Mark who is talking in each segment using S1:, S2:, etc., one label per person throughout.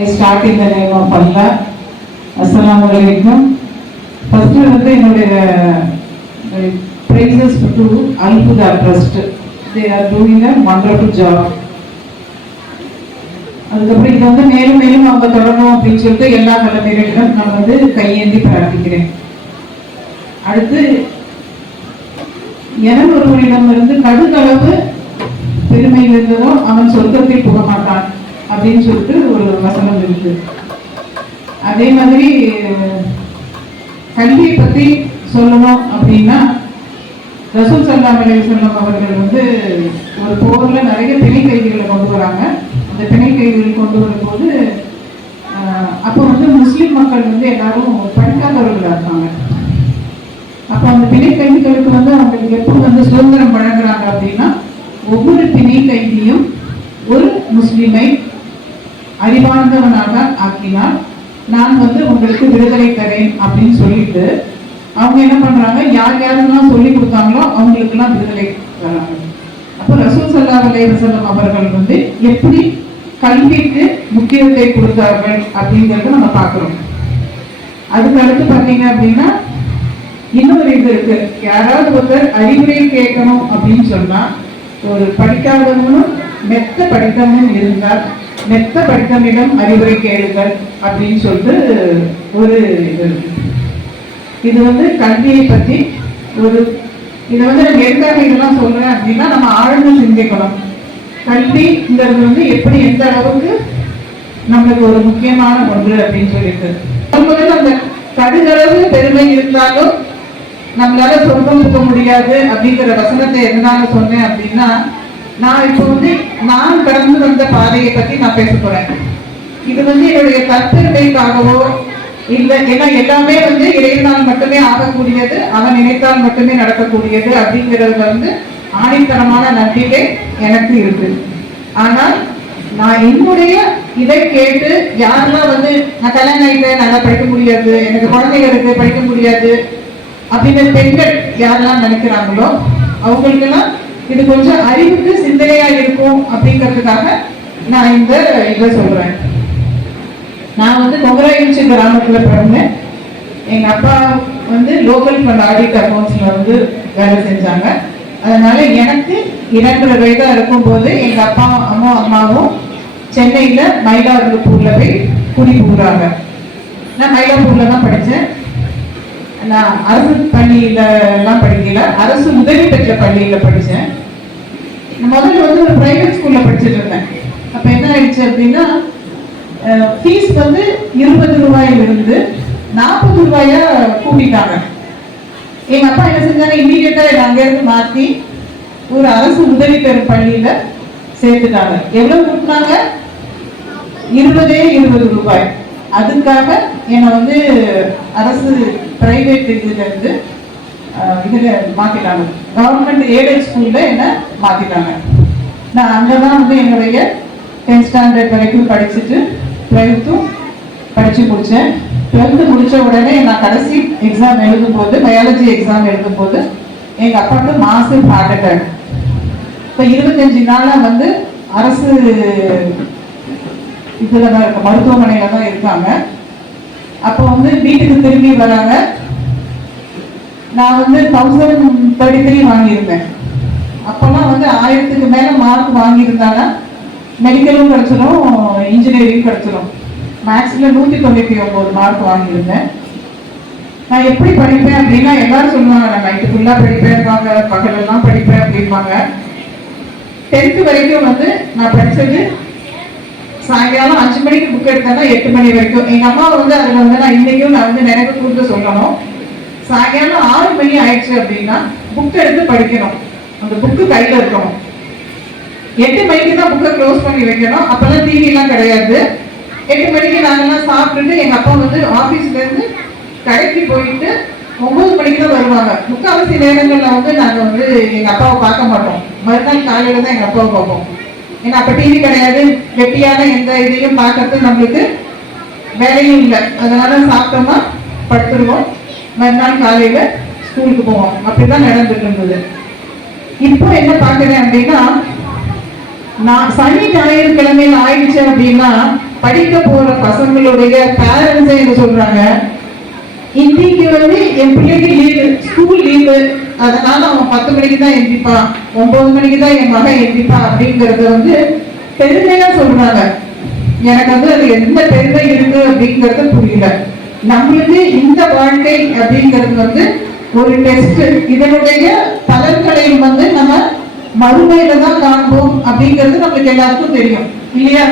S1: ஐ start இந்த the name of Allah அஸ்லாம் வலைக்கும் ஃபர்ஸ்ட் வந்து என்னுடைய praises to அல்புதா trust they are doing a wonderful job அதுக்கப்புறம் இது வந்து மேலும் மேலும் அவங்க தொடரணும் அப்படின்னு சொல்லிட்டு எல்லா நிலைமைகளிலும் நான் வந்து கையேந்தி பிரார்த்திக்கிறேன். அடுத்து எவன் ஒருவனிடமிருந்து கடுகளவு பெருமை இருந்ததோ அவன் சொர்க்கத்தில் போக மாட்டான் அப்படின்னு சொல்லிட்டு ஒரு வசனம் இருக்கு. அதே மாதிரி கல்வியை பத்தி சொல்லணும் அப்படின்னா ரசூல் சல்லா அலையம் அவர்கள் வந்து ஒரு போர்ல நிறைய பிணை கைதிகளை கொண்டு வராங்க. அந்த பிணை கைதிகள் கொண்டு வரும்போது அப்போ வந்து முஸ்லீம் மக்கள் வந்து எல்லாரும் படிக்காதவர்களாக இருப்பாங்க. அப்போ அந்த பிணை கைதிகளுக்கு வந்து அவங்களுக்கு எப்போ வந்து சுதந்திரம் வழங்குறாங்க அப்படின்னா ஒவ்வொரு பிணை கைதியும் ஒரு முஸ்லீமை அறிவார்ந்தவனாக ஆக்கினார். நான் வந்து உங்களுக்கு விடுதலை தரேன் அப்படின்னு சொல்லிட்டு அவங்க என்ன பண்றாங்க? யார் யாரெல்லாம் சொல்லி கொடுத்தாங்களோ அவங்களுக்கெல்லாம் விடுதலை தராங்க. அப்போ ரசூல் சல்லா அலைவசல்லம் அவர்கள் வந்து எப்படி கல்விக்கு முக்கியத்தை கொடுத்தார்கள் அப்படிங்கறத நம்ம பாக்குறோம் அதுக்கு அடுத்து பார்த்தீங்க அப்படின்னா இன்னொரு இது இருக்கு. யாராவது ஒருத்தர் அறிவுரை கேட்கணும் அப்படின்னு சொன்னா ஒரு படிக்காதவனும் மெத்த படித்தவனும் இருந்தால் மெத்த படித்தவனிடம் அறிவுரை கேளுங்கள் அப்படின்னு சொல்லிட்டு ஒரு இது இது வந்து கல்வியை பற்றி ஒரு இதை வந்து நான் எதுக்காக இதெல்லாம் சொல்கிறேன் அப்படின்னா நம்ம ஆழ்ந்து சிந்திக்கணும். கல்விங்கிறது வந்து எப்படி எந்த அளவுக்கு நம்மளுக்கு ஒரு முக்கியமான ஒன்று அப்படின்னு சொல்லிட்டு. முதல்ல அந்த கடுகளவு பெருமை இருந்தாலும் நம்மளால சொர்க்கம் இருக்க முடியாது அப்படிங்கிற வசனத்தை எதனால சொன்னேன் அப்படின்னா நான் இப்போ வந்து நான் கடந்து வந்த பாதையை பத்தி நான் பேச போறேன். இது வந்து என்னுடைய தற்பெருமைக்காகவோ இல்லை ஏன்னா எல்லாமே வந்து இறைவனால் மட்டுமே ஆகக்கூடியது அவன் நினைத்தால் மட்டுமே நடக்கக்கூடியது அப்படிங்கிறதுல வந்து ஆணித்தனமான நம்பிக்கை எனக்கு இருக்கு. ஆனால் நான் என்னுடைய இதை கேட்டு யாரெல்லாம் வந்து நான் கல்யாணம் ஆகிட்டேன் நல்லா படிக்க முடியாது எனக்கு குழந்தைங்க இருக்கு படிக்க முடியாது அப்படிங்கிற பெண்கள் யாரெல்லாம் நினைக்கிறாங்களோ அவங்களுக்கெல்லாம் இது கொஞ்சம் அறிவுக்கு சிந்தனையா இருக்கும் அப்படிங்கிறதுக்காக நான் இந்த இதை சொல்றேன். நான் வந்து கொங்கராயிச்சி கிராமத்துல பிறந்தேன். எங்க அப்பா வந்து லோக்கல் ஃபண்ட் ஆடிட் அக்கௌண்ட்ஸ்ல வந்து வேலை செஞ்சாங்க. அதனால எனக்கு இரண்டரை வயதா இருக்கும்போது எங்க அப்பா அம்மா அம்மாவும் சென்னையில மயிலாடுதுறைப்பூர்ல போய் குடி போகிறாங்க நான் மயிலாப்பூர்ல தான் படித்தேன் நான் அரசு பள்ளியில எல்லாம் படிக்கல. அரசு உதவி பெற்ற பள்ளியில படித்தேன் முதல்ல வந்து ஒரு பிரைவேட் ஸ்கூல்ல படிச்சுட்டு இருந்தேன். அப்ப என்ன ஆயிடுச்சு அப்படின்னா ஃபீஸ் வந்து இருபது ரூபாயிலிருந்து நாற்பது ரூபாயா கூட்டிட்டாங்க. எங்க அப்பா என்ன செஞ்சாங்க இமீடியட்டா என்னை அங்கிருந்து மாத்தி ஒரு அரசு உதவி பெறும் பள்ளியில சேர்த்துட்டாங்க. எவ்வளவு கொடுத்தாங்க இருபதே இருபது ரூபாய். அதுக்காக என்னை வந்து அரசு பிரைவேட் இதுல இருந்து இதுல மாத்திட்டாங்க. கவர்மெண்ட் ஏடட் ஸ்கூல்ல என்ன மாத்திட்டாங்க. நான் அங்கதான் வந்து என்னுடைய டென்த் ஸ்டாண்டர்ட் வரைக்கும் படிச்சுட்டு டுவெல்த்தும் படிச்சு முடிச்சேன். டுவெல்த்து முடிச்ச உடனே நான் கடைசி எக்ஸாம் எழுதும்போது பயாலஜி எக்ஸாம் எழுதும்போது எங்க அப்பாவுக்கு மாசு ஹார்ட் அட்டாக் இப்போ இருபத்தஞ்சு நாளா வந்து அரசு இதுல தான் இருக்க மருத்துவமனையில தான் இருக்காங்க. அப்போ வந்து வீட்டுக்கு திரும்பி வராங்க. நான் வந்து தௌசண்ட் தேர்ட்டி த்ரீ வாங்கியிருந்தேன். அப்போல்லாம் வந்து ஆயிரத்துக்கு மேலே மார்க் வாங்கியிருந்தாங்க. மெடிக்கலும் கிடச்சிடும் இன்ஜினியரிங் கிடச்சிரும். மேக்ஸில் நூற்றி தொண்ணூற்றி ஒம்பது மார்க் வாங்கியிருந்தேன். நான் எப்படி படிப்பேன் அப்படின்னா எல்லாரும் சொல்லுவாங்க நான் நைட்டு ஃபுல்லாக படிப்பேன்பாங்க பகலெல்லாம் படிப்பேன் அப்படிம்பாங்க. டென்த்து வரைக்கும் வந்து நான் படித்தது சாயங்காலம் அஞ்சு மணிக்கு புக் எடுத்தேன்னா எட்டு மணி வரைக்கும். எங்கள் அம்மா வந்து அதில் வந்து நான் இன்றைக்கும் நான் வந்து நினைவு கூர்ந்து சொல்லணும். சாயங்காலம் ஆறு மணி ஆயிடுச்சு அப்படின்னா புக் எடுத்து படிக்கணும். அந்த புக்கு கையில் இருக்கணும் எட்டு மணிக்கு தான் புக்கை க்ளோஸ் பண்ணி வைக்கணும். அப்போல்லாம் டிவிலாம் கிடையாது. எட்டு மணிக்கு நாங்கள்லாம் சாப்பிட்டுட்டு எங்கள் அப்பா வந்து ஆஃபீஸ்லேருந்து கடைக்கு போயிட்டு ஒம்பது மணிக்கு தான் வருவாங்க. முக்காவாசி நேரங்களில் வந்து நாங்கள் வந்து எங்கள் அப்பாவை பார்க்க மாட்டோம். மறுநாள் காலையில் தான் எங்கள் அப்பாவை பார்ப்போம். ஏன்னா அப்போ டிவி கிடையாது. வெட்டியான எந்த இதையும் பார்க்கறது நம்மளுக்கு வேலையும் இல்லை. அதனால சாப்பிட்டோமா படுத்துருவோம். மறுநாள் காலையில் ஸ்கூலுக்கு போவோம். அப்படி தான் நடந்துட்டு இருந்தது. இப்போ என்ன பார்க்குறேன் அப்படின்னா நான் சனி ஞாயிறு கிழமையில ஆயிடுச்சு அப்படின்னா படிக்க போற பசங்களுடைய பேரண்ட்ஸே என்ன சொல்றாங்க. இன்னைக்கு வந்து என் பிள்ளைக்கு லீவு ஸ்கூல் லீவு அதனால அவன் பத்து மணிக்கு தான் எந்திப்பான் ஒன்பது மணிக்கு தான் என் மகன் எந்திப்பான் அப்படிங்கறத வந்து பெருமையா சொல்றாங்க. எனக்கு வந்து அது எந்த பெருமை இருக்கு அப்படிங்கறது புரியல. நம்மளுக்கு இந்த வாழ்க்கை அப்படிங்கிறது வந்து ஒரு டெஸ்ட் இதனுடைய பலன்களையும் வந்து நம்ம மறுமையில தான் காண்போம் அப்படிங்கிறது நம்மளுக்கு எல்லாருக்கும் தெரியும். இல்லையா?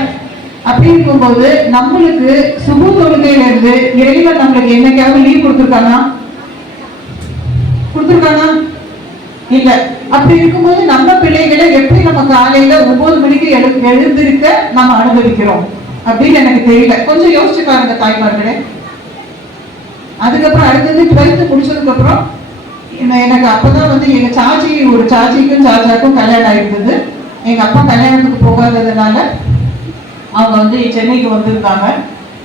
S1: அப்படி இருக்கும்போது நம்மளுக்கு சுப தொழுகையில இருந்து இறைவன் நம்மளுக்கு என்னைக்காவது லீவ் கொடுத்துருக்கானா? கொடுத்துருக்கானா? இல்ல. அப்படி இருக்கும்போது நம்ம பிள்ளைகளை எப்படி நம்ம காலையில ஒன்பது மணிக்கு எழு எழுந்திருக்க நம்ம அனுபவிக்கிறோம்? அப்படின்னு எனக்கு தெரியல. கொஞ்சம் யோசிச்சு பாருங்க தாய்மார்களே. அதுக்கப்புறம் அடுத்தது டுவெல்த்து முடிச்சதுக்கப்புறம் எனக்கு அப்போதான் வந்து எங்கள் சாச்சி ஒரு சாச்சிக்கும் சாச்சாக்கும் கல்யாணம் ஆகிருந்தது எங்கள் அப்பா கல்யாணத்துக்கு போகாததுனால அவங்க வந்து சென்னைக்கு வந்திருந்தாங்க.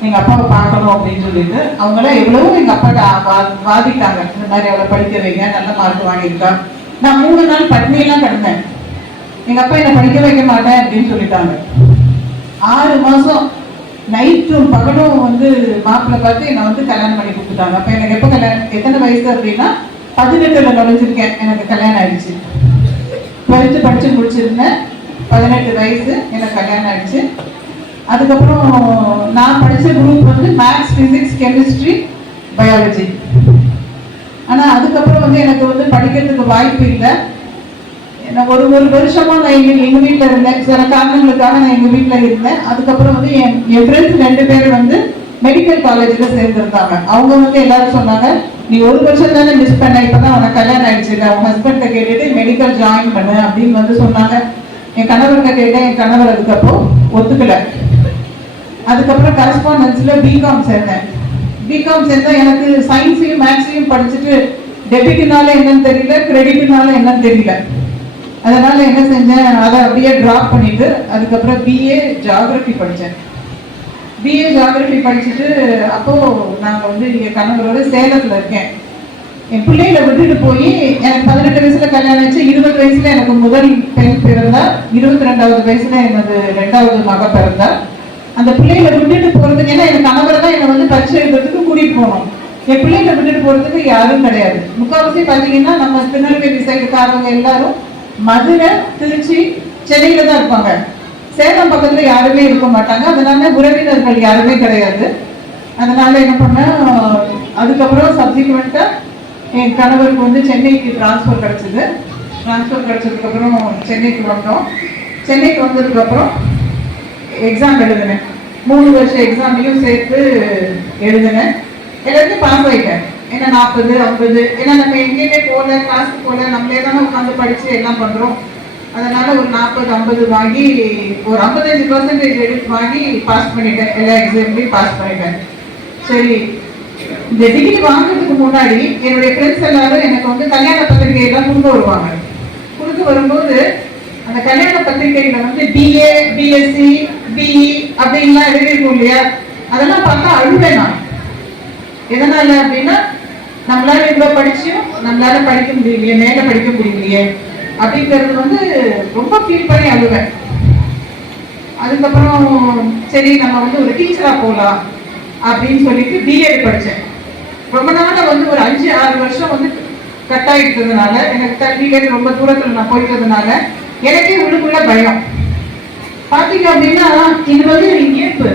S1: எங்கள் அப்பாவை பார்க்கணும் அப்படின்னு சொல்லிட்டு. அவங்களாம் எவ்வளவோ எங்கள் அப்பாட்ட வா- வாதிட்டாங்க. இந்த மாதிரி அவளை படிக்க வைங்க நல்ல மார்க் வாங்கியிருக்கா. நான் மூணு நாள் பட்னியெல்லாம் கிடந்தேன் எங்கள் அப்பா என்னை படிக்க வைக்க மாட்டேன் அப்படின்னு சொல்லிட்டாங்க. ஆறு மாதம் நைட்டும் பகலும் வந்து மாப்பிள்ளை பார்த்து என்னை வந்து கல்யாணம் பண்ணி கொடுத்துட்டாங்க. அப்போ எனக்கு எப்போ கல்யாணம் எத்தனை வயசு அப்படின்னா பதினெட்டுல நுழைஞ்சிருக்கேன். எனக்கு கல்யாணம் ஆயிடுச்சு. டுவெல்த்து படித்து முடிச்சிருந்தேன். பதினெட்டு வயசு எனக்கு கல்யாணம் ஆயிடுச்சு. அதுக்கப்புறம் நான் படித்த குரூப் வந்து மேத்ஸ் ஃபிசிக்ஸ் கெமிஸ்ட்ரி பயாலஜி ஆனால் அதுக்கப்புறம் வந்து எனக்கு வந்து படிக்கிறதுக்கு வாய்ப்பு இல்லை. நான் ஒரு ஒரு வருஷமா நான் எங்க எங்க வீட்டில் இருந்தேன். சில காரணங்களுக்காக நான் எங்க வீட்டில் இருந்தேன். அதுக்கப்புறம் வந்து என் என் ஃப்ரெண்ட்ஸ் ரெண்டு பேர் வந்து மெடிக்கல் காலேஜ்ல சேர்ந்திருந்தாங்க. அவங்க வந்து எல்லாரும் சொன்னாங்க நீ ஒரு வருஷம் தானே மிஸ் பண்ண இப்பதான் உனக்கு கல்யாணம் ஆயிடுச்சு. அவங்க ஹஸ்பண்ட கேட்டுட்டு மெடிக்கல் ஜாயின் பண்ணு அப்படின்னு வந்து சொன்னாங்க. என் கணவர்கிட்ட கேட்டேன். என் கணவர் அதுக்கப்புறம் ஒத்துக்கல. அதுக்கப்புறம் கரஸ்பாண்டன்ஸ்ல பிகாம் சேர்ந்தேன். பிகாம் சேர்ந்தா எனக்கு சயின்ஸையும் மேக்ஸையும் படிச்சுட்டு டெபிட்னால என்னன்னு தெரியல கிரெடிட்னால என்னன்னு தெரியல. அதனால என்ன செஞ்சேன் அதை அப்படியே ட்ராப் பண்ணிட்டு அதுக்கப்புறம் பிஏ ஜாகிரபி படித்தேன். பிஏ ஜாகிரபி படிச்சுட்டு அப்போது நாங்கள் வந்து இங்கே கணவரோட சேலத்தில் இருக்கேன். என் பிள்ளைகளை விட்டுட்டு போய் எனக்கு பதினெட்டு வயசுல கல்யாணம் ஆச்சு இருபது வயசுல எனக்கு முதல் பெண் பிறந்தா இருபத்தி ரெண்டாவது வயசுல எனது ரெண்டாவது மக பிறந்தா அந்த பிள்ளைகளை விட்டுட்டு போறதுக்கு ஏன்னா என் கணவரை தான் என்னை வந்து பரிசு எழுதுறதுக்கு கூட்டிட்டு போனோம். என் பிள்ளைகளை விட்டுட்டு போறதுக்கு யாரும் கிடையாது. முக்கால்வாசி பாத்தீங்கன்னா நம்ம திருநெல்வேலி சைடுக்காரவங்க எல்லாரும் மதுரை திருச்சி சென்னையில தான் இருப்பாங்க. சேலம் பக்கத்துல யாருமே இருக்க மாட்டாங்க. அதனால உறவினர்கள் யாருமே கிடையாது. அதனால என்ன பண்ணேன் அதுக்கப்புறம் சப்சிக்வெண்ட்டாக என் கணவருக்கு வந்து சென்னைக்கு ட்ரான்ஸ்ஃபர் கிடைச்சது. ட்ரான்ஸ்ஃபர் கிடச்சதுக்கப்புறம் சென்னைக்கு வந்தோம். சென்னைக்கு வந்ததுக்கப்புறம் எக்ஸாம் எழுதினேன். மூணு வருஷம் எக்ஸாமையும் சேர்த்து எழுதினேன். எல்லாத்தையும் பாஸ் ஆயிட்டேன். ஏன்னா நாற்பது ஐம்பது ஏன்னா நம்ம எங்கேயுமே போகல காசு போகல நம்மளே தானே உட்காந்து படித்து எல்லாம் பண்ணுறோம் அதனால ஒரு நாற்பது ஐம்பது வாங்கி ஒரு ஐம்பத்தஞ்சு பர்சன்டேஜ் எடுத்து வாங்கி பாஸ் பண்ணிட்டேன். எல்லா எக்ஸாம்லையும் பாஸ் பண்ணிட்டேன். சரி இந்த டிகிரி வாங்குறதுக்கு முன்னாடி என்னுடைய ஃப்ரெண்ட்ஸ் எல்லாரும் எனக்கு வந்து கல்யாண பத்திரிகை எல்லாம் கொடுத்து வருவாங்க. கொடுத்து வரும்போது அந்த கல்யாண பத்திரிகையில வந்து பிஏ பிஎஸ்சி பிஇ அப்படின்லாம் எழுதியிருக்கும் இல்லையா? அதெல்லாம் பார்த்தா அழுவேன் நான். எதனால அப்படின்னா நம்மளால இவ்வளவு படிச்சும் நம்மளால படிக்க முடியலையே மேல படிக்க முடியலையே அப்படிங்கிறது வந்து ரொம்ப ஃபீல் பண்ணி அழுவேன். அதுக்கப்புறம் சரி நம்ம வந்து ஒரு டீச்சரா போகலாம் அப்படின்னு சொல்லிட்டு பிஎட் படித்தேன் ரொம்ப நாள் வந்து ஒரு அஞ்சு ஆறு வருஷம் வந்து கட் ஆகிட்டதுனால எனக்கு தள்ளியில ரொம்ப தூரத்தில் நான் போயிட்டதுனால எனக்கே உள்ளுக்குள்ள பயம். பார்த்தீங்க அப்படின்னா இது வந்து ஒரு இயல்பு.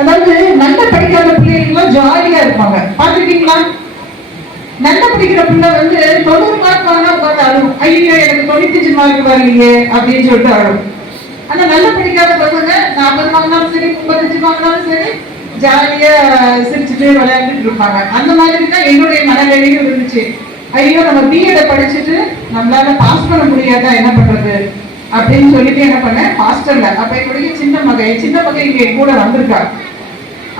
S1: அதாவது நல்ல படிக்காத பிள்ளைங்களாம் ஜாலியாக இருப்பாங்க. பார்த்துருக்கீங்களா? நல்ல படிக்கிற பிள்ளை வந்து தொண்ணூறு மார்க் வாங்கினா உட்காந்து அழும் ஐயோ எனக்கு தொண்ணூத்தஞ்சு மார்க் வரலையே அப்படின்னு சொல்லிட்டு அழும் ஆனா நல்லா படிக்காத பசங்க நாற்பது வாங்கினாலும் சரி முப்பத்தஞ்சு வாங்கினாலும் சரி ஜாலியா சிரிச்சுட்டு விளையாண்டுட்டு இருப்பாங்க. அந்த மாதிரி தான் என்னுடைய மனநிலையும் இருந்துச்சு. ஐயோ நம்ம பிஎட படிச்சுட்டு நம்மளால பாஸ் பண்ண முடியாதா என்ன பண்றது? அப்படின்னு சொல்லிட்டு என்ன பண்ணேன்? ஹாஸ்டல்ல அப்ப என்னுடைய சின்ன மகன் சின்ன மகை இங்க என் கூட வந்திருக்கா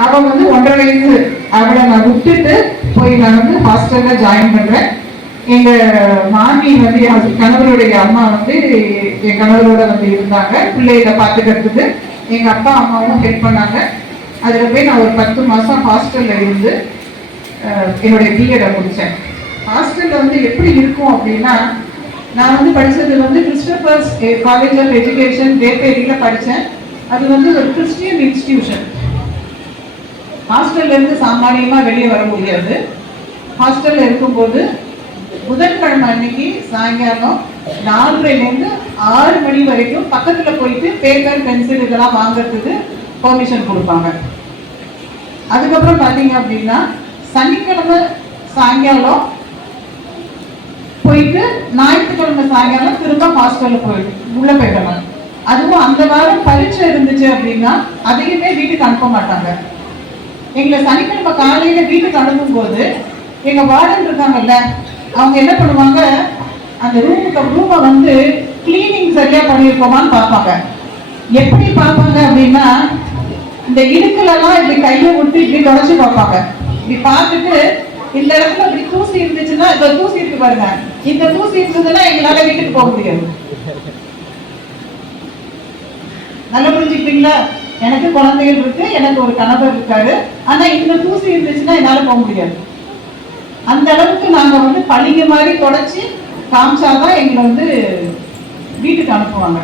S1: அவன் வந்து ஒன்றரை வயசு. அவளை நான் விட்டுட்டு போய் நான் வந்து ஹாஸ்டல்ல ஜாயின் பண்றேன். எங்க மாமி வந்து என் கணவருடைய அம்மா வந்து என் கணவரோட வந்து இருந்தாங்க. பிள்ளைகளை பார்த்துக்கிறதுக்கு எங்க அப்பா அம்மாவும் ஹெல்ப் பண்ணாங்க. அதுல போய் நான் ஒரு பத்து மாசம் ஹாஸ்டல்ல இருந்து என்னுடைய பிஎடை முடிச்சேன். ஹாஸ்டல்ல வந்து எப்படி இருக்கும் அப்படின்னா நான் வந்து படிச்சது வந்து கிறிஸ்டபர்ஸ் காலேஜ் ஆஃப் எஜுகேஷன் வேப்பேரியில படித்தேன் அது வந்து ஒரு கிறிஸ்டியன் இன்ஸ்டிடியூஷன் ஹாஸ்டல்ல இருந்து சாமானியமா வெளியே வர முடியாது. ஹாஸ்டல்ல இருக்கும்போது புதன்கிழமை அன்னைக்கு சாயங்காலம் நாலரைலேருந்து ஆறு மணி வரைக்கும் பக்கத்துல போயிட்டு பேப்பர் பென்சில் இதெல்லாம் வாங்குறதுக்கு பெர்மிஷன் கொடுப்பாங்க. அதுக்கப்புறம் பார்த்தீங்க அப்படின்னா சனிக்கிழமை சாயங்காலம் போயிட்டு ஞாயிற்றுக்கிழமை சாயங்காலம் திரும்ப ஹாஸ்டல்ல போயிட்டு உள்ள போயிடலாம். அதுவும் அந்த வாரம் பரீட்சை இருந்துச்சு அப்படின்னா அதையுமே வீட்டுக்கு அனுப்ப மாட்டாங்க. எங்களை சனிக்கிழமை காலையில வீட்டுக்கு அனுப்பும்போது எங்க வார்டன் இருக்காங்கல்ல அவங்க என்ன பண்ணுவாங்க அந்த ரூமுக்கு ரூமை வந்து கிளீனிங் சரியா பண்ணியிருக்கோமான்னு பார்ப்பாங்க. எப்படி பார்ப்பாங்க அப்படின்னா இந்த இடுக்கலெல்லாம் இப்படி கையை விட்டு இப்படி தொடச்சு பார்ப்பாங்க. இப்படி பார்த்துட்டு இந்த இடத்துல இப்படி தூசி இருந்துச்சுன்னா இந்த தூசி இருக்கு பாருங்க. இந்த தூசி இருந்ததுன்னா எங்களால வீட்டுக்கு போக முடியாது. நல்லா புரிஞ்சுக்கிட்டீங்களா? எனக்கு குழந்தைகள் இருக்கு எனக்கு ஒரு கணவர் இருக்காரு. ஆனா இந்த தூசி இருந்துச்சுன்னா என்னால போக முடியாது. அந்த அளவுக்கு நாங்க வந்து பழிங்க மாதிரி தொடச்சி காமிச்சாதான் எங்களை வந்து வீட்டுக்கு அனுப்புவாங்க.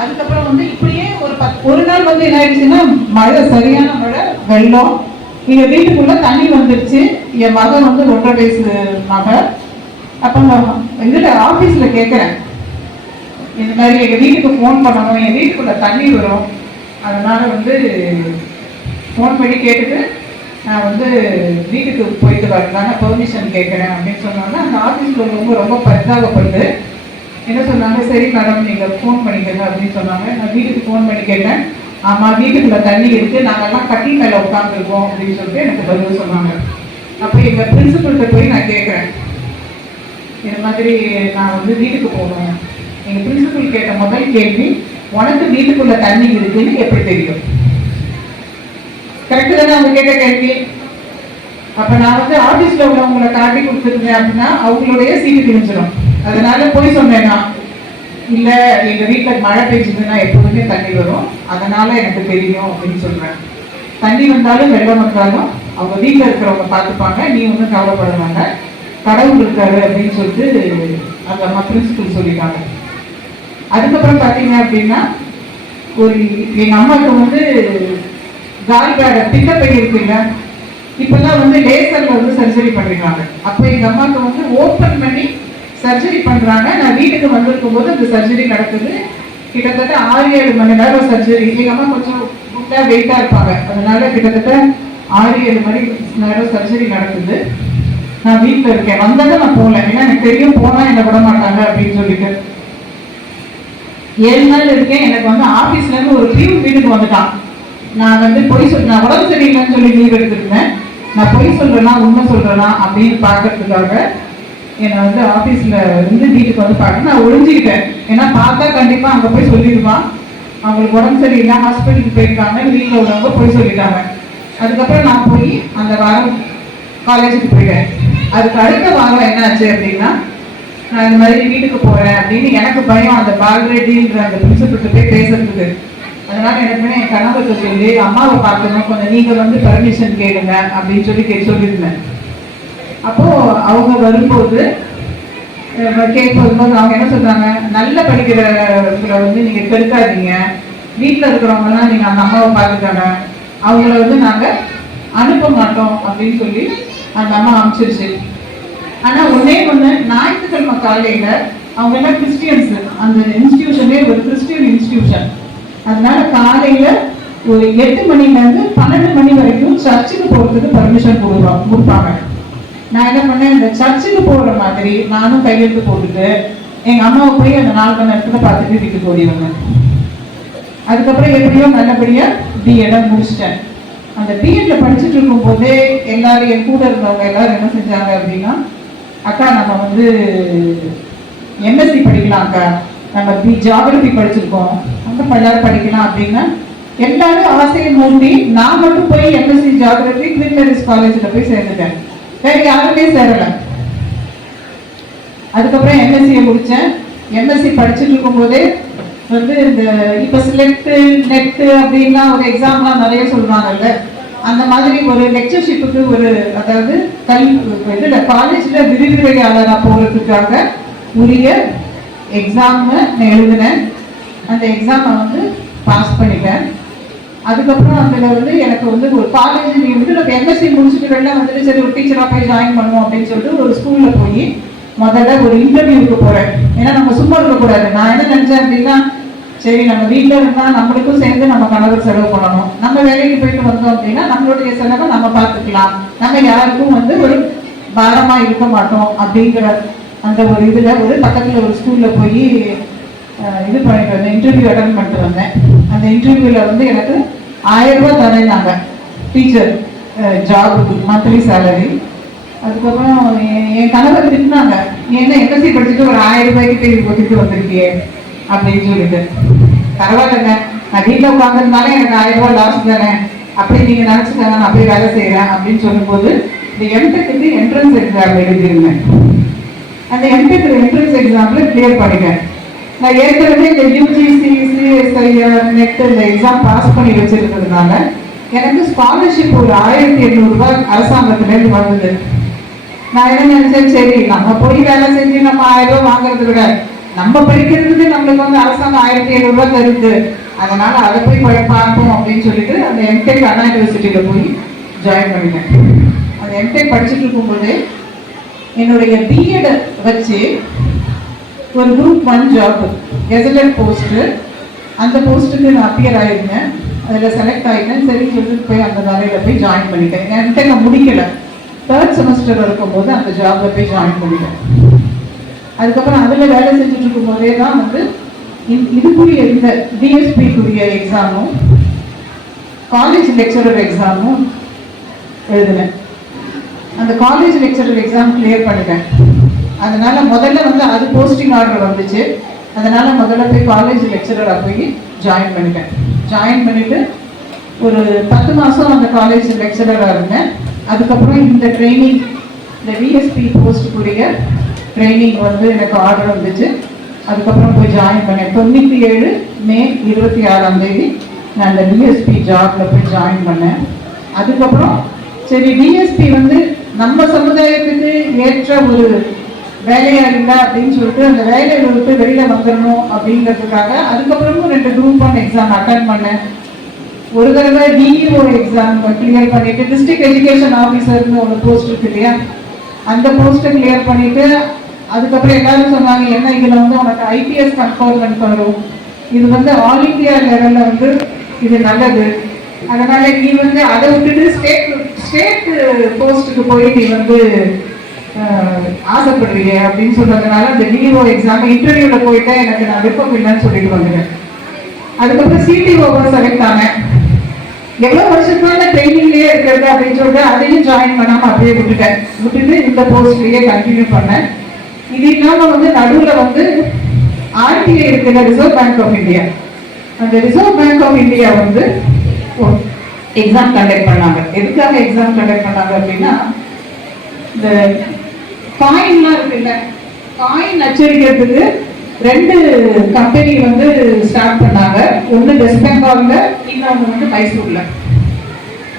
S1: அதுக்கப்புறம் வந்து இப்படியே ஒரு பத் ஒரு நாள் வந்து என்ன ஆயிடுச்சுன்னா மழை சரியான மழை வெள்ளம். எங்க வீட்டுக்குள்ள தண்ணி வந்துருச்சு. என் மகன் வந்து ஒன்றரை வயசு மகன் அப்ப நான் எங்கிட்ட ஆபீஸ்ல கேட்குறேன் இந்த மாதிரி எங்க வீட்டுக்கு ஃபோன் பண்ணணும் என் வீட்டுக்குள்ள தண்ணி வரும். அதனால் வந்து ஃபோன் பண்ணி கேட்டுட்டு நான் வந்து வீட்டுக்கு போயிட்டு வரலான்னு பெர்மிஷன் கேட்குறேன் அப்படின்னு சொன்னோன்னா அந்த ஆஃபீஸில் உள்ளவங்க ரொம்ப பரிதாபப்படுது என்ன சொன்னாங்க? சரி மேடம் நீங்கள் ஃபோன் பண்ணிக்கங்க அப்படின்னு சொன்னாங்க. நான் வீட்டுக்கு ஃபோன் பண்ணி கேட்டேன். ஆமாம் வீட்டுக்குள்ள தண்ணி இருக்குது நாங்கள்லாம் கட்டி மேலே உட்காந்துருக்கோம் அப்படின்னு சொல்லிட்டு எனக்கு பதில் சொன்னாங்க. அப்போ எங்கள் பிரின்சிபல்கிட்ட போய் நான் கேட்குறேன். இந்த மாதிரி நான் வந்து வீட்டுக்கு போகணும். எங்க பிரின்சிபல் கேட்ட முதல் கேள்வி உனக்கு வீட்டுக்குள்ள தண்ணி இருக்குன்னு எப்படி தெரியும்? கரெக்டு தானே அவங்க கேட்ட கேள்வி? அப்ப நான் வந்து ஆபீஸ்ல உள்ளவங்களை காட்டி கொடுத்துருந்தேன் அப்படின்னா அவங்களுடைய சீட்டு தெரிஞ்சிடும் அதனால போய் சொன்னேன்னா இல்ல எங்க வீட்டுல மழை பெஞ்சதுன்னா எப்போதுமே தண்ணி வரும். அதனால எனக்கு தெரியும் அப்படின்னு சொல்றேன். தண்ணி வந்தாலும் வெள்ளம் வந்தாலும் அவங்க வீட்டில் இருக்கிறவங்க பார்த்துப்பாங்க. நீ ஒன்றும் கவலைப்படுவாங்க கடவுள் இருக்காரு அப்படின்னு சொல்லிட்டு அந்த அம்மா பிரின்சிபல் சொல்லிட்டாங்க. அதுக்கப்புறம் பார்த்தீங்க அப்படின்னா ஒரு எங்கள் அம்மாவுக்கு வந்து கால் பேட பித்தப்பை இருக்குல்ல இப்பெல்லாம் வந்து லேசரில் வந்து சர்ஜரி பண்ணிடுறாங்க அப்போ எங்கள் அம்மாவுக்கு வந்து ஓப்பன் பண்ணி சர்ஜரி பண்ணுறாங்க நான் வீட்டுக்கு வந்திருக்கும் போது அந்த சர்ஜரி நடக்குது. கிட்டத்தட்ட ஆறு ஏழு மணி நேரம் சர்ஜரி. எங்கள் அம்மா கொஞ்சம் குட்டா வெயிட்டாக இருப்பாங்க. அதனால கிட்டத்தட்ட ஆறு ஏழு மணி நேரம் சர்ஜரி நடக்குது. நான் வீட்டில் இருக்கேன். வந்தாலும் நான் போகல. ஏன்னா எனக்கு தெரியும் போனால் என்னை விட மாட்டாங்க அப்படின்னு சொல்லிட்டு. ஏழு நாள் இருக்கேன். எனக்கு வந்து ஆபீஸ்ல இருந்து ஒரு லீவ் வீட்டுக்கு வந்துட்டான். நான் வந்து பொய் சொல் நான் உடம்பு சரியில்லைன்னு சொல்லி லீவ் எடுத்திருந்தேன். நான் பொய் சொல்றேனா உண்மை சொல்றேனா அப்படின்னு பார்க்கறதுக்காக என்னை வந்து ஆபீஸ்ல இருந்து வீட்டுக்கு வந்து பார்க்க நான் ஒழிஞ்சுக்கிட்டேன் ஏன்னா பார்த்தா கண்டிப்பா அங்க போய் சொல்லிடுவான். அவங்களுக்கு உடம்பு சரியில்லை ஹாஸ்பிட்டலுக்கு போயிருக்காங்க வீட்டில் உள்ளவங்க போய் சொல்லிட்டாங்க. அதுக்கப்புறம் நான் போய் அந்த வாரம் காலேஜுக்கு போயிட்டேன். அதுக்கு அடுத்த வாரம் என்ன ஆச்சு அப்படின்னா நான் இந்த மாதிரி வீட்டுக்கு போறேன் அப்படின்னு எனக்கு பயம் அந்த பால்ரெட்டின்ற அந்த பிரின்சிபல்கிட்ட போய் பேசுறதுக்கு. அதனால எனக்கு என் கணவர்கிட்ட சொல்லி அம்மாவை பார்க்கணும் கொஞ்சம் நீங்க வந்து பர்மிஷன் கேளுங்க அப்படின்னு சொல்லி கே சொல்லியிருந்தேன். அப்போ அவங்க வரும்போது அஹ் கேட்கும்போது அவங்க என்ன சொல்றாங்க? நல்ல படிக்கிறவங்களை வந்து நீங்க கெடுக்காதீங்க. வீட்டில் இருக்கிறவங்கலாம் நீங்க அந்த அம்மாவை பார்த்துக்காங்க அவங்கள வந்து நாங்க அனுப்ப மாட்டோம் அப்படின்னு சொல்லி அந்த அம்மா அனுப்பிச்சிருச்சு. ஆனா ஒன்னே ஒண்ணு ஞாயிற்றுக்கிழமை காலையில அவங்க எல்லாம் கிறிஸ்டியன்ஸ் அந்த இன்ஸ்டிடியூஷனே ஒரு கிறிஸ்டியன் இன்ஸ்டிடியூஷன் அதனால காலையில ஒரு எட்டு மணில இருந்து பன்னெண்டு மணி வரைக்கும் சர்ச்சுக்கு போறதுக்கு பர்மிஷன் கொடுக்குறோம் கொடுப்பாங்க. நான் என்ன பண்ணேன் இந்த சர்ச்சுக்கு போடுற மாதிரி நானும் கையெழுத்து போட்டுட்டு எங்க அம்மாவை போய் அந்த நாலு மணி நேரத்துல பார்த்துட்டு வீட்டுக்கு ஓடி அதுக்கப்புறம் எப்படியோ நல்லபடியா பிஎட முடிச்சிட்டேன். அந்த பிஎட்ல படிச்சுட்டு இருக்கும் போதே எல்லாரும் என் கூட இருந்தவங்க எல்லாரும் என்ன செஞ்சாங்க அப்படின்னா அக்கா நம்ம வந்து எம்எஸ்சி படிக்கலாம் அக்கா. நம்ம பி ஜியாகிரபி படிச்சிருக்கோம். அந்த எல்லாரும் படிக்கலாம் அப்படின்னா எல்லாரும் ஆசையை மூடி நான் மட்டும் போய் எம்எஸ்சி ஜியாகிரபி கிரிமினரிஸ் காலேஜில் போய் சேர்ந்துட்டேன். வேற யாருமே சேரலை. அதுக்கப்புறம் எம்எஸ்சியை முடித்தேன் எம்எஸ்சி படிச்சுட்டு இருக்கும்போதே வந்து இந்த இப்போ சிலெக்ட் நெட்டு அப்படின்லாம் ஒரு எக்ஸாம்லாம் நிறைய சொல்றாங்கல்ல அந்த மாதிரி ஒரு லெக்சர்ஷிப்புக்கு ஒரு அதாவது கல்வி காலேஜில் விரிவுரையாளராக போகிறதுக்காக உரிய எக்ஸாம் நான் எழுதினேன். அந்த எக்ஸாமை வந்து பாஸ் பண்ணிட்டேன். அதுக்கப்புறம் அதில் வந்து எனக்கு வந்து ஒரு காலேஜ் வந்து நம்ம எம்எஸ்சி முடிச்சுட்டு வெளில வந்துட்டு சரி ஒரு டீச்சராக போய் ஜாயின் பண்ணுவோம் அப்படின்னு சொல்லிட்டு ஒரு ஸ்கூலில் போய் முதல்ல ஒரு இன்டர்வியூக்கு போகிறேன் ஏன்னா நம்ம சும்மா இருக்கக்கூடாது. நான் என்ன நினச்சேன் அப்படின்னா சரி நம்ம வீட்டில் இருந்தால் நம்மளுக்கும் சேர்ந்து நம்ம கணவர் செலவு பண்ணணும். நம்ம வேலைக்கு போயிட்டு வந்தோம் அப்படின்னா நம்மளுடைய செலவை நம்ம பார்த்துக்கலாம். நம்ம யாருக்கும் வந்து ஒரு பாரமாக இருக்க மாட்டோம் அப்படிங்கிற அந்த ஒரு இதில் ஒரு பக்கத்தில் ஒரு ஸ்கூலில் போய் இது பண்ணிட்டு வந்தேன் இன்டர்வியூ அட்டன் பண்ணிட்டு வந்தேன். அந்த இன்டர்வியூவில் வந்து எனக்கு ஆயிரம் ரூபாய் தரேன்னாங்க டீச்சர் ஜாபுக்கு மந்த்லி சேலரி அதுக்கப்புறம் என் கணவர் திட்டினாங்க என்ன எம்எஸ்சி படிச்சுட்டு ஒரு ஆயிரம் ரூபாய்க்கு தேடி போட்டுட்டு வந்திருக்கியே? அப்படின்னு சொல்லிட்டு. பரவாயில்லைங்க. நான் வீட்டில் உட்காந்துருந்தாலே எனக்கு ஆயிரம் ரூபாய் லாஸ் தானே. அப்படி நீங்கள் நினச்சிக்கங்க நான் அப்படியே வேலை செய்கிறேன் அப்படின்னு சொல்லும்போது இந்த எம்டெக்கு என்ட்ரன்ஸ் எக்ஸாம் எழுதிருந்தேன் அந்த எம்டெக் என்ட்ரன்ஸ் எக்ஸாமில் கிளியர் பண்ணிட்டேன். நான் ஏற்கனவே இந்த யூஜிசி சிஎஸ்ஐஆர் நெட் இந்த எக்ஸாம் பாஸ் பண்ணி வச்சிருக்கிறதுனால எனக்கு ஸ்காலர்ஷிப் ஒரு ஆயிரத்தி எண்ணூறுபா அரசாங்கத்திலேருந்து வந்தது. நான் என்ன நினைச்சேன்? சரி நம்ம போய் வேலை செஞ்சு நம்ம ஆயிரம் ரூபாய் வாங்குறத விட நம்ம படிக்கிறதுக்கு நம்மளுக்கு வந்து அரசாங்கம் ஆயிரத்தி எழுநூறுபா தருது. அதனால அதை போய் பார்ப்போம் அப்படின்னு சொல்லிட்டு அந்த எம்டெக் அண்ணா யூனிவர்சிட்டியில போய் ஜாயின் பண்ணிட்டேன் அந்த எம்டெக் படிச்சுட்டு இருக்கும்போது என்னுடைய பிஎட் வச்சு ஒரு group one job gazetted post அந்த போஸ்ட்டுக்கு நான் அப்பியர் ஆயிருந்தேன். அதில் செலக்ட் ஆகிட்டேன் சரி சொல்லிட்டு போய் அந்த வேலையில் போய் ஜாயின் பண்ணிட்டேன். என்கிட்ட நான் முடிக்கல. தேர்ட் செமஸ்டர் இருக்கும்போது அந்த ஜாப்பில் போய் ஜாயின் பண்ணிட்டேன். அதுக்கப்புறம் அதில் வேலை செஞ்சுட்டு இருக்கும்போதே தான் வந்து இதுக்குரிய இந்த டிஎஸ்பிக்குரிய எக்ஸாமும் காலேஜ் லெக்சரர் எக்ஸாமும் எழுதினேன். அந்த காலேஜ் லெக்சரர் எக்ஸாம் கிளியர் பண்ணிட்டேன். அதனால முதல்ல வந்து அது போஸ்டிங் ஆர்டர் வந்துச்சு. அதனால முதல்ல போய் காலேஜ் லெக்சரராக போய் ஜாயின் பண்ணிட்டேன். ஜாயின் பண்ணிட்டு ஒரு பத்து மாதம் அந்த காலேஜ் லெக்சரராக இருந்தேன். அதுக்கப்புறம் இந்த ட்ரைனிங் இந்த விஎஸ்பி போஸ்ட்டுக்குரிய ட்ரைனிங் வந்து எனக்கு ஆர்டர் வந்துச்சு. அதுக்கப்புறம் போய் ஜாயின் பண்ணேன். தொண்ணூற்றி ஏழு மே இருபத்தி ஆறாம் தேதி நான் அந்த டிஎஸ்பி ஜாப்ல போய் ஜாயின் பண்ணேன். அதுக்கப்புறம் சரி டிஎஸ்பி வந்து நம்ம சமுதாயத்துக்கு ஏற்ற ஒரு வேலையா இருந்தா அப்படின்னு சொல்லிட்டு அந்த வேலையை விட்டு வெளியில வந்துடணும் அப்படிங்கிறதுக்காக அதுக்கப்புறமும் ரெண்டு குரூப் ஒன் எக்ஸாம் அட்டன் பண்ணேன். ஒரு தடவை டிஇஓ எக்ஸாம் கிளியர் பண்ணிட்டு டிஸ்ட்ரிக்ட் எஜுகேஷன் ஆஃபீஸர்னு ஒரு போஸ்ட் இருக்கு இல்லையா? அந்த போஸ்ட்டை கிளியர் பண்ணிட்டு அதுக்கப்புறம் எல்லாரும் சொன்னாங்க என்ன இதுல வந்து உனக்கு ஐபிஎஸ் கன்ஃபர்மெண்ட் வரும். இது வந்து ஆல் இந்தியா லெவல்ல வந்து இது நல்லது. அதனால நீ வந்து அதை விட்டுட்டு ஸ்டேட் ஸ்டேட் போஸ்ட்டுக்கு போய் நீ வந்து ஆசைப்படுறீங்க அப்படின்னு சொன்னதுனால அந்த டிஓ எக்ஸாம் இன்டர்வியூல போயிட்டா எனக்கு நான் விருப்பம் இல்லைன்னு சொல்லிட்டு வந்துட்டேன். அதுக்கப்புறம் சிடிஓ செலக்ட் ஆனேன். எவ்வளவு வருஷத்துக்கு நான் ட்ரைனிங்லயே இருக்கிறது அப்படின்னு சொல்லிட்டு அதையும் ஜாயின் பண்ணாம அப்படியே விட்டுட்டேன். விட்டுட்டு இந்த போஸ்ட்லயே கண்டினியூ பண்ணேன். இது இல்லாம வந்து நடுவுல வந்து ஆர்டிஐ இருக்குல்ல ரிசர்வ் பேங்க் ஆஃப் இந்தியா அந்த ரிசர்வ் பேங்க் ஆஃப் இந்தியா வந்து எக்ஸாம் கண்டக்ட் பண்ணாங்க. எதுக்காக எக்ஸாம் கண்டக்ட் பண்ணாங்க அப்படின்னா இந்த காயின்லாம் இருக்குல்ல காயின் அச்சடிக்கிறதுக்கு ரெண்டு கம்பெனி வந்து ஸ்டார்ட் பண்ணாங்க. ஒன்று வெஸ்ட் பெங்காலில் இன்னொன்று வந்து மைசூரில்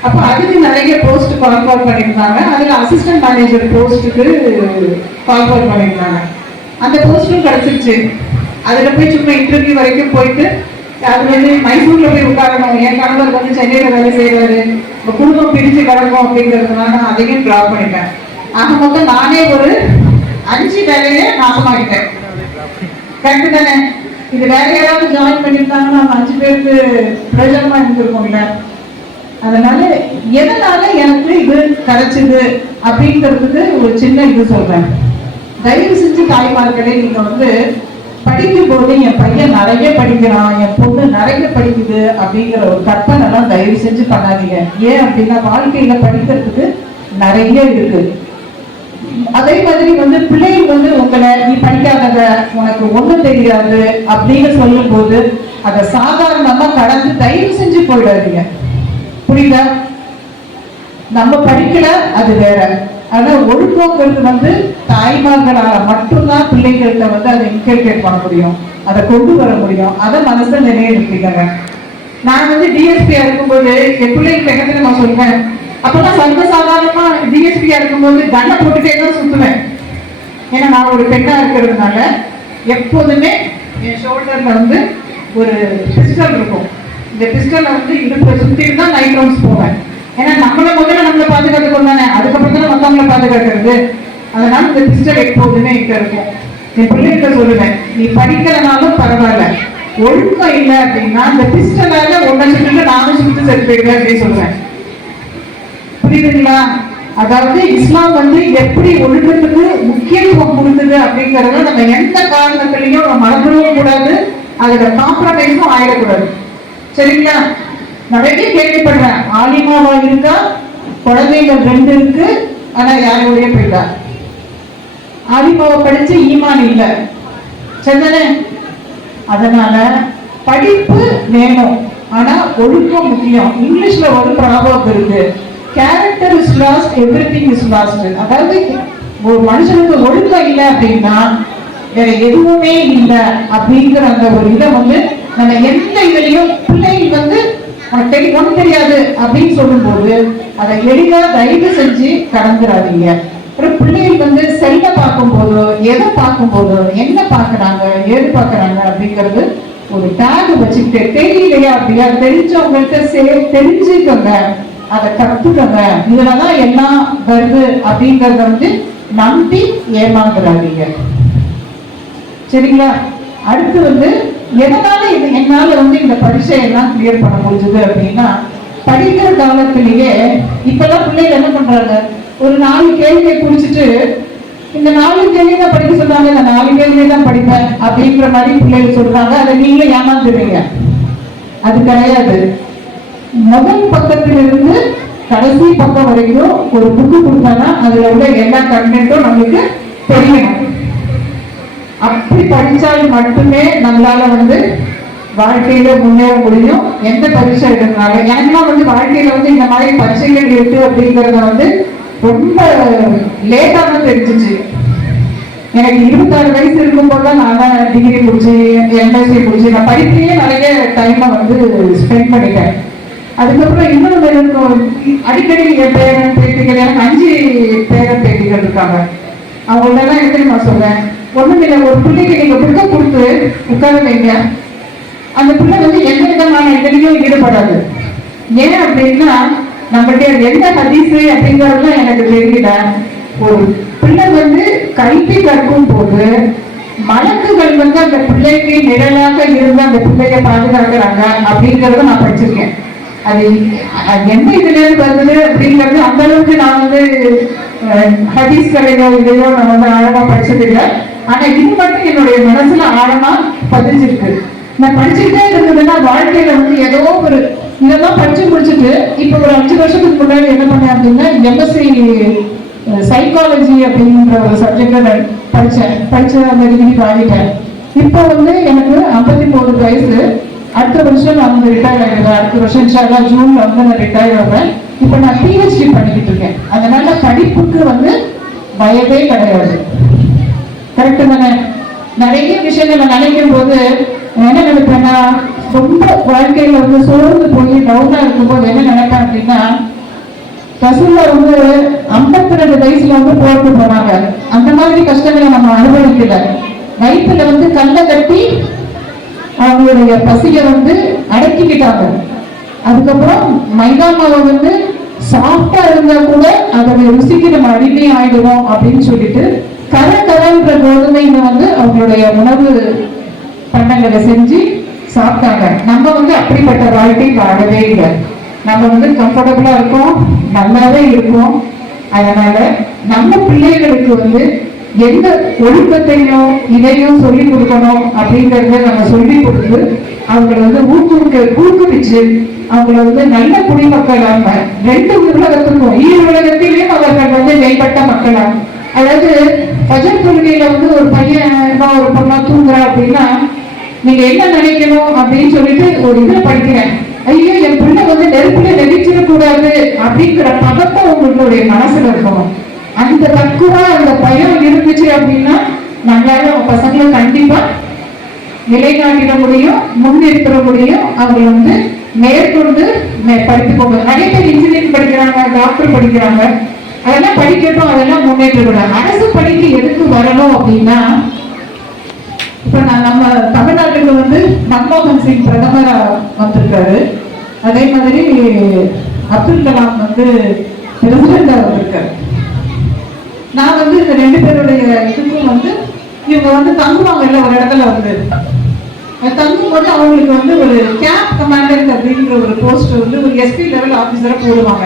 S1: அப்போ அதுக்கு நிறைய போஸ்ட் கால்ஃபார் பண்ணியிருந்தாங்க. அதில் அசிஸ்டன்ட் மேனேஜர் போஸ்ட்டுக்கு கால்ஃபார் பண்ணியிருந்தாங்க. அந்த போஸ்ட்டும் கிடச்சிருச்சு. அதில் போய் சும்மா இன்டர்வியூ வரைக்கும் போயிட்டு அது வந்து மைசூரில் போய் உட்காரணும். என் கணவர் வந்து சென்னையில் வேலை செய்கிறாரு இப்போ குடும்பம் பிரித்து கிடக்கும் அப்படிங்கிறதுனால நான் அதையும் ட்ராப் பண்ணிட்டேன். ஆக மொத்தம் நானே ஒரு அஞ்சு வேலையை நாசமாகிட்டேன் கரெக்டு தானே? இது வேற யாராவது ஜாயின் பண்ணியிருந்தாங்கன்னா நம்ம அஞ்சு பேருக்கு பிரயோஜனமா இருந்திருக்கும்ல. அதனால எதனால எனக்கு இது கிடைச்சது அப்படிங்கிறதுக்கு ஒரு சின்ன இது சொல்றேன். தயவு செஞ்சு தாய்மார்களே நீங்க வந்து படிக்கும் போது என் பையன் நிறைய படிக்கிறான் என் பொண்ணு நிறைய படிக்குது அப்படிங்கிற ஒரு கற்பனை எல்லாம் தயவு செஞ்சு பண்ணாதீங்க. ஏன் அப்படின்னா வாழ்க்கையில படிக்கிறதுக்கு நிறைய இருக்கு. அதே மாதிரி வந்து பிள்ளைகள் வந்து உங்களை நீ படிக்காதத உனக்கு ஒண்ணும் தெரியாது அப்படின்னு சொல்லும் போது அதை சாதாரணமா கடந்து தயவு செஞ்சு போயிடாதீங்க. புரியுதா நம்ம படிக்கல அது வேற. ஆனா ஒழுக்கங்கிறது வந்து தாய்மார்களால மட்டும்தான் பிள்ளைகள்கிட்ட வந்து அதை இன்கல்கேட் பண்ண முடியும். அதை கொண்டு வர முடியும். அதை மனசுல நிலைநிறுத்திக்கங்க. நான் வந்து டிஎஸ்பியா இருக்கும்போது என் பிள்ளைங்க என்ன நான் சொல்லுவேன்? அப்பதான் சர்வசாதாரணமா டிஎஸ்பியா இருக்கும்போது கண்ணை போட்டுட்டே தான் சுத்துவேன். ஏன்னா நான் ஒரு பெண்ணா இருக்கிறதுனால எப்போதுமே என் ஷோல்டர்ல வந்து ஒரு பிஸ்டல் இருக்கும். இந்த பிஸ்டல்ல வந்து இடுப்பு சுத்திட்டு தான் நைட் ரவுண்ட்ஸ் போவேன். ஏன்னா நம்மள முதல்ல நம்மளை பாதுகாத்துக்கணும் தானே. அதுக்கப்புறம் தானே மற்றவங்கள பாதுகாக்கிறது. அதனால இந்த பிஸ்டல் எப்போதுமே இங்க இருக்கும். என் பிள்ளைகிட்ட சொல்லுவேன் நீ படிக்கலனாலும் பரவாயில்ல. ஒழுக்கம் இல்லை அப்படின்னா இந்த பிஸ்டலால ஒன்றை சுட்டு நானும் சுட்டு செத்து போயிடுவேன் அப்படின்னு சொல்லுவேன். புரியுதுங்களா? அதாவது இஸ்லாம் வந்து எப்படி ஒழுக்கத்துக்கு முக்கியத்துவம் கொடுக்குது அப்படிங்கறத நம்ம எந்த காரணத்திலையும் நம்ம மறந்துடவும் கூடாது. அதுல காம்ப்ரமைஸும் ஆயிடக்கூடாது. சரிங்களா? நிறைய கேள்விப்படுறேன் ஆலிமாவா இருக்கா? குழந்தைகள் ரெண்டு இருக்கு. ஆனா யாரோடய போயிட்டா ஆலிமாவை படிச்சு ஈமான் இல்லை. சரிதானே? அதனால படிப்பு வேணும். ஆனா ஒழுக்கம் முக்கியம். இங்கிலீஷ்ல ஒரு ப்ராபம் இருக்கு. Character is lost everything is lost அதாவது ஒரு மனுஷனுக்கு ஒழுக்கம் இல்லை அப்படின்னா வேற எதுவுமே இல்லை அப்படிங்கிற அந்த ஒரு இதை வந்து நம்ம எந்த இதுலையும் உனக்கு தெரி ஒன்றும் தெரியாது அப்படின்னு சொல்லும்போது அதை எளிதா தயவு செஞ்சு கடந்துடாதீங்க அப்புறம் பிள்ளைகள் வந்து செல்ல பார்க்கும்போதோ எதை பார்க்கும்போதோ என்ன பார்க்கறாங்க ஏது பார்க்கறாங்க அப்படிங்கிறது ஒரு டேக் வச்சுக்கிட்டு தெரியலையா அப்படியா? தெரிஞ்சவங்கள்ட்ட சே தெரிஞ்சுக்கோங்க. அதை கற்றுக்கோங்க இதில் தான் எல்லாம் வருது அப்படிங்கிறத வந்து நம்பி ஏமாந்துடாதீங்க சரிங்களா? அடுத்து வந்து எதனால இது என்னால வந்து இந்த பரீட்சை எல்லாம் கிளியர் பண்ண முடிஞ்சது அப்படின்னா படிக்கிற காலத்திலேயே இப்பெல்லாம் பிள்ளைகள் என்ன பண்றாங்க? ஒரு நாலு கேள்வியை குடிச்சிட்டு இந்த நாலு கேள்வி தான் படிக்க சொல்றாங்க இந்த நாலு கேள்வி தான் படிப்பேன் அப்படின்ற மாதிரி பிள்ளைகள் சொல்றாங்க. அதை நீங்களே ஏமாந்துடுவீங்க அது கிடையாது. முதல் பக்கத்திலிருந்து கடைசி பக்கம் வரைக்கும் ஒரு புக்கு கொடுத்தாங்கன்னா அதுல உள்ள எல்லா கண்டென்ட்டும் நம்மளுக்கு தெரியணும். படித்தால் படிச்சால் மட்டுமே நம்மளால் வந்து வாழ்க்கையில முன்னேற முடியும். எந்த பரீட்சை எடுக்கிறனால எனக்குலாம் வந்து வாழ்க்கையில வந்து இந்த மாதிரி பரீட்சைகள் இருக்கு அப்படிங்கறத வந்து ரொம்ப லேட்டாக தான் தெரிஞ்சிச்சு. எனக்கு இருபத்தாறு வயசு இருக்கும்போது தான் நான் தான் டிகிரி முடிச்சு எம்எஸ்சி முடிச்சு நான் படிப்பிலேயே நிறைய டைமை வந்து ஸ்பெண்ட் பண்ணிட்டேன். அதுக்கப்புறம் இன்னொரு எனக்கு அடிக்கடி என் பேரன் பேட்டிகள் எனக்கு அஞ்சு பேரன் பேட்டிகள் இருக்காங்க. அவங்கள்ட்ட தான் எப்படி நான் ஒண்ணும் இல்லை ஒரு பிள்ளைக்கு நீங்க புக்கை கொடுத்து உட்கார வைங்க. அந்த பிள்ளை வந்து எந்த விதமான இதுலையும் ஈடுபடாது. ஏன் அப்படின்னா நம்மகிட்ட எந்த ஹதீஸு அப்படிங்கறதுலாம் எனக்கு தெரியல. ஒரு பிள்ளை வந்து கல்வி கற்கும் போது மலக்குகள் வந்து அந்த பிள்ளைக்கு நிழலாக இருந்து அந்த பிள்ளைய பாதுகாக்கிறாங்க அப்படிங்கறத நான் படிச்சிருக்கேன். அது எந்த இதுல இருந்து வருது அப்படிங்கிறது அந்த அளவுக்கு நான் வந்து ஹதீஸ் கலையோ இதையோ நான் வந்து ஆழமா படிச்சதில்லை. ஆனா இது மட்டும் என்னுடைய மனசுல ஆழமா பதிஞ்சிருக்கு. நான் படிச்சுக்கிட்டே இருந்ததுன்னா வாழ்க்கையில வந்து ஏதோ ஒரு இதெல்லாம் படிச்சு முடிச்சுட்டு இப்ப ஒரு அஞ்சு வருஷத்துக்கு முன்னாடி என்ன பண்ணேன் அப்படின்னா எம்எஸ்சி சைக்காலஜி அப்படின்ற ஒரு சப்ஜெக்ட்ல படிச்சேன். படிச்சு அந்த டிகிரி வாங்கிட்டேன். இப்போ வந்து எனக்கு ஐம்பத்தி மூணு வயசு. அடுத்த வருஷம் நான் வந்து ரிட்டையர் ஆகிடுவேன் அடுத்த வருஷம் இன்ஷால்லா ஜூன்ல வந்து நான் ரிட்டையர் ஆவேன். இப்போ நான் பிஹெச்டி பண்ணிக்கிட்டு இருக்கேன். அதனால படிப்புக்கு வந்து வயதே கிடையாது. கரெக்டு தானே? நிறைய விஷயங்கள் நினைக்கும் போது என்ன நினைப்பேன்னா ரொம்ப வாழ்க்கையில வந்து சோர்ந்து போய் டவுனா இருக்கும்போது என்ன நினைப்பேன் அப்படின்னா ரசூல்லா வந்து ஐம்பத்தி ரெண்டு வயசுல வந்து போட்டு போனாங்க. அந்த மாதிரி கஷ்டங்களை நம்ம அனுபவிக்கல. வயிற்றுல வந்து கல்லை கட்டி அவங்களுடைய பசியை வந்து அடக்கிக்கிட்டாங்க. அதுக்கப்புறம் மைதா மாவை வந்து சாஃப்டா இருந்தா கூட அதனுடைய ருசிக்கு நம்ம அடிமை ஆயிடுவோம் அப்படின்னு சொல்லிட்டு கர கரன்ற வந்து அவங்களுடைய உணவு பண்டங்களை செஞ்சு சாப்பிட்டாங்க. நம்ம வந்து அப்படிப்பட்ட வாழ்க்கை வாழவே இல்லை. நம்ம வந்து கம்ஃபர்டபுளா இருக்கோம் நல்லாவே இருக்கோம். அதனால நம்ம பிள்ளைகளுக்கு வந்து எந்த ஒழுக்கத்தையும் இதையும் சொல்லி கொடுக்கணும் அப்படிங்கறத நம்ம சொல்லி கொடுத்து அவங்களை வந்து ஊக்குவிக்க ஊக்குவிச்சு அவங்கள வந்து நல்ல குடிமக்களாக ரெண்டு உலகத்துக்கும் ஈர உலகத்திலேயும் அவர்கள் வந்து மேம்பட்ட மக்களாக அதாவது பஜன் தொழுகையில வந்து ஒரு பையன் ஒரு பொண்ணா தூங்குறா அப்படின்னா நீங்க என்ன நினைக்கணும்? அப்படின்னு சொல்லிட்டு ஒரு இதை படிக்கிறேன். ஐயோ என் பிள்ளை வந்து நெருப்புல நெரிச்சிடக்கூடாது அப்படிங்கிற பதட்டம் உங்களுடைய மனசுல இருக்கணும். அந்த தக்குவா அந்த பயம் இருந்துச்சு அப்படின்னா நம்மளால பசங்களை கண்டிப்பா நிலைநாட்டிட முடியும் முன்னிறுத்திட முடியும். அவங்க வந்து மேற்கொண்டு மே- படித்துக் நிறைய பேர் இன்ஜினியரிங் படிக்கிறாங்க டாக்டர் படிக்கிறாங்க. அதெல்லாம் படிக்கட்டும் அதெல்லாம் முன்னேற்றக்கூடாது அரசு பணிக்கு எதுக்கு வரணும் அப்படின்னா இப்போ நான் நம்ம தமிழ்நாட்டுக்கு வந்து மன்மோகன் சிங் பிரதமராக வந்திருக்காரு. அதே மாதிரி அப்துல் கலாம் வந்து பிரசிடண்டாக வந்திருக்காரு. நான் வந்து இந்த ரெண்டு பேருடைய இதுக்கும் வந்து இவங்க வந்து தங்குவாங்கல்ல ஒரு இடத்துல வந்து. தங்கும் தங்கும்போது அவங்களுக்கு வந்து ஒரு கேம்ப் கமாண்டர் அப்படின்ற ஒரு போஸ்ட் வந்து ஒரு எஸ்பி லெவல் ஆஃபீஸரை போடுவாங்க.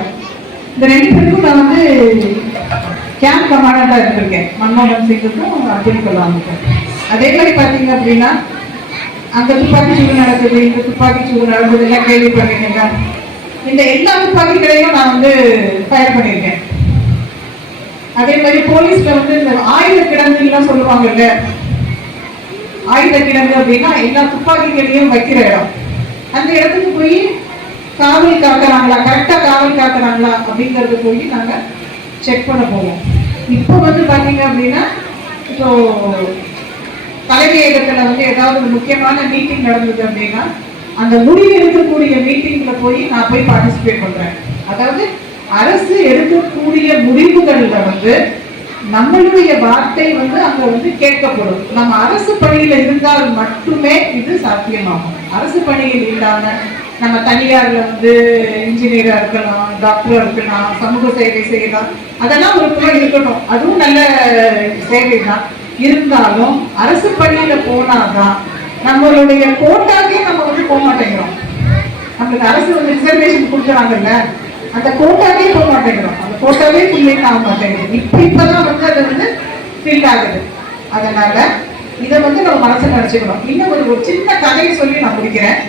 S1: இந்த ரெண்டு பேருக்கும் நான் வந்து கேம்ப் கமாண்டண்டாக இருந்திருக்கேன். மன்மோகன் சிங்குக்கும் அப்துல் கலாமுக்கும் அதே மாதிரி பார்த்தீங்க அப்படின்னா அந்த துப்பாக்கி சூடு நடக்குது இந்த துப்பாக்கி சூடு நடக்குது எல்லாம் கேள்விப்பட்டிருக்கீங்க இந்த எல்லா துப்பாக்கிகளையும் நான் வந்து ஃபயர் பண்ணியிருக்கேன். அதே மாதிரி போலீஸ்ல வந்து இந்த ஆயுத கிடங்குலாம் சொல்லுவாங்கல்ல ஆயுத கிடங்கு அப்படின்னா எல்லா துப்பாக்கிகளையும் வைக்கிற இடம். அந்த இடத்துக்கு போய் காவல் காக்குறாங்களா? கரெக்டாக காவல் காக்குறாங்களா? அப்படிங்கறது போய் நாங்க செக் பண்ண போவோம். இப்போ வந்து பார்த்தீங்க அப்படின்னா இப்போ தலைமையகத்தில் வந்து ஏதாவது ஒரு முக்கியமான மீட்டிங் நடந்தது அப்படின்னா அந்த முடிவு எடுக்கக்கூடிய மீட்டிங்ல போய் நான் போய் பார்ட்டிசிபேட் பண்றேன். அதாவது அரசு எடுக்கக்கூடிய முடிவுகளில் வந்து நம்மளுடைய வார்த்தை வந்து அங்க வந்து கேட்கப்படும். நம்ம அரசு பணியில இருந்தால் மட்டுமே இது சாத்தியமாகும். அரசு பணியில் இல்லாமல் நம்ம தனியார்ல வந்து இன்ஜினியரா இருக்கலாம் டாக்டரா இருக்கலாம் சமூக சேவை செய்யலாம். அதெல்லாம் ஒரு புறம் இருக்கணும் அதுவும் நல்ல சேவை தான் இருந்தாலும் அரசு பள்ளியில் போனாதான் நம்மளுடைய கோட்டாக்கே நம்ம வந்து போக மாட்டேங்கிறோம். நம்மளுக்கு அரசு வந்து ரிசர்வேஷன் கொடுக்குறாங்கல்ல அந்த கோட்டாவே போக மாட்டேங்கிறோம். அந்த கோட்டாவே ஃபுல்லிங் ஆக மாட்டேங்குது. இப்ப இப்பதான் வந்து அது வந்து ஃபில் ஆகுது. அதனால இதை வந்து நம்ம மனசுல நினச்சிக்கணும். இன்னும் ஒரு ஒரு சின்ன கதையை சொல்லி நான் முடிக்கிறேன்.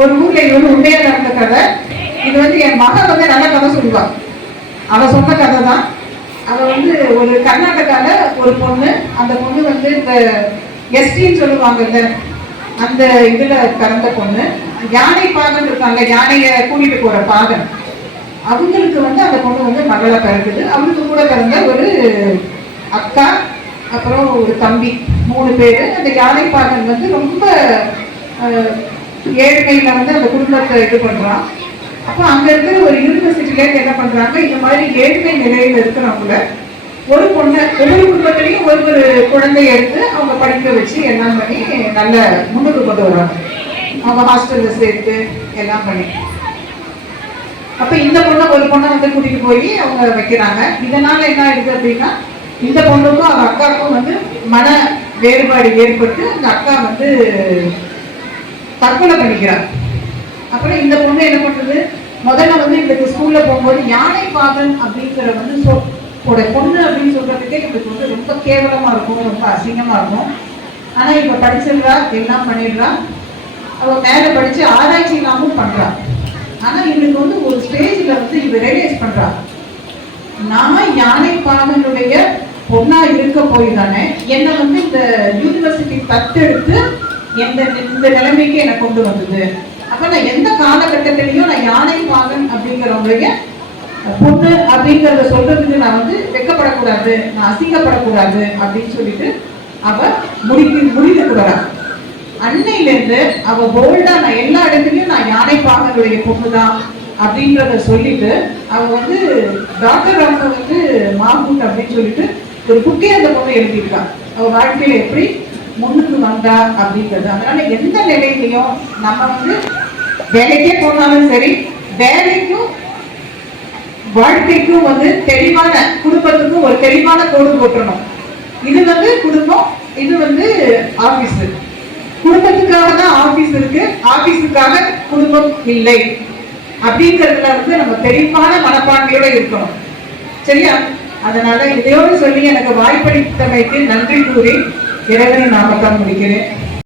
S1: ஒரு ஊர்ல இது வந்து உண்மையா நடந்த கதை. இது வந்து என் மகன் வந்து நல்ல கதை சொல்லுவான் அவ சொன்ன கதை தான். அவ வந்து ஒரு கர்நாடகால ஒரு பொண்ணு. அந்த பொண்ணு வந்து இந்த எஸ்டின்னு சொல்லுவாங்கல்ல அந்த இதுல பிறந்த பொண்ணு. யானை பாகன் இருக்காங்க யானைய கூட்டிட்டு போற பாகன். அவங்களுக்கு வந்து அந்த பொண்ணு வந்து மகளா பிறகுது அவங்களுக்கு கூட பிறந்த ஒரு அக்கா அப்புறம் ஒரு தம்பி மூணு பேர். அந்த யானை பாகன் வந்து ரொம்ப ஏழ்மையில வந்து அந்த குடும்பத்தை இது பண்றான். அப்போ அங்க இருக்கிற ஒரு யூனிவர்சிட்டில என்ன பண்றாங்க இந்த மாதிரி ஏழ்மை நிலையில இருக்கிறவங்கள ஒரு பொண்ணை ஒவ்வொரு குடும்பத்திலையும் ஒரு ஒரு குழந்தைய எடுத்து அவங்க படிக்க வச்சு எல்லாம் பண்ணி நல்ல முன்னுக்கு கொண்டு வராங்க. அவங்க ஹாஸ்டல்ல சேர்த்து எல்லாம் பண்ணி. அப்ப இந்த பொண்ணை ஒரு பொண்ணை வந்து கூட்டிட்டு போய் அவங்க வைக்கிறாங்க. இதனால என்ன ஆயிடுது அப்படின்னா இந்த பொண்ணுக்கும் அவங்க அக்காவுக்கும் வந்து மன வேறுபாடு ஏற்பட்டு அந்த அக்கா வந்து தற்கொலை பண்ணிக்கிறார். அப்புறம் இந்த பொண்ணு என்ன பண்றது? முதல்ல வந்து இவளுக்கு ஸ்கூல்ல போகும்போது யானை பாகன் அப்படிங்கிற வந்து சொ பொண்ணு அப்படின்னு சொல்றதுக்கே இவளுக்கு வந்து ரொம்ப கேவலமா இருக்கும் ரொம்ப அசிங்கமா இருக்கும். ஆனா இப்ப படிச்சிடுறா எல்லாம் பண்ணிடுறா. அவ மேல படிச்சு ஆராய்ச்சி இல்லாமல் பண்றா. ஆனா இவளுக்கு வந்து ஒரு ஸ்டேஜ்ல வந்து இவ ரியலைஸ் பண்றா. நான் யானை பாகனுடைய பொண்ணா இருக்க போய் தானே என்னை வந்து இந்த யூனிவர்சிட்டி தத்தெடுத்து எந்த இந்த நிலைமைக்கு என்னை கொண்டு வந்தது. அப்ப நான் எந்த காலகட்டத்திலையும் நான் யானை பாகன் அப்படிங்கிறவங்களுடைய பொண்ணு அப்படிங்கறத சொல்றதுக்கு நான் வந்து வெக்கப்படக்கூடாது நான் அசிங்கப்படக்கூடாது அப்படின்னு சொல்லிட்டு அவ முடிக்கு முடிவுக்கு வரா அன்னையில இருந்து அவ போல்டா நான் எல்லா இடத்துலயும் நான் யானை பாகனுடைய பொண்ணு தான் அப்படின்றத சொல்லிட்டு அவ வந்து டாக்டர் அவங்க வந்து மாகூட் அப்படின்னு சொல்லிட்டு ஒரு புக்கே அந்த பொண்ணு எழுதியிருக்கா. அவ வாழ்க்கையில எப்படி முன்னுக்கு வந்தா அப்படின்றது. அதனால எந்த நிலையிலையும் நம்ம வந்து வேலைக்கே போனாலும் சரி வேலைக்கும் வாழ்க்கைக்கும் வந்து தெளிவான குடும்பத்துக்கும் ஒரு தெளிவான கோடு போட்டுறணும். இது வந்து குடும்பம் இது வந்து ஆபீஸ் குடும்பத்துக்காக தான் ஆபீஸ் இருக்கு ஆபீஸுக்காக குடும்பம் இல்லை. அப்படிங்கிறதுல வந்து நம்ம தெளிவான மனப்பான்மையோட இருக்கணும். சரியா? அதனால இதையோடு சொல்லி எனக்கு வாய்ப்பளித்தமைக்கு நன்றி கூறி இறைவனை நாமத்தான் முடிக்கிறேன்.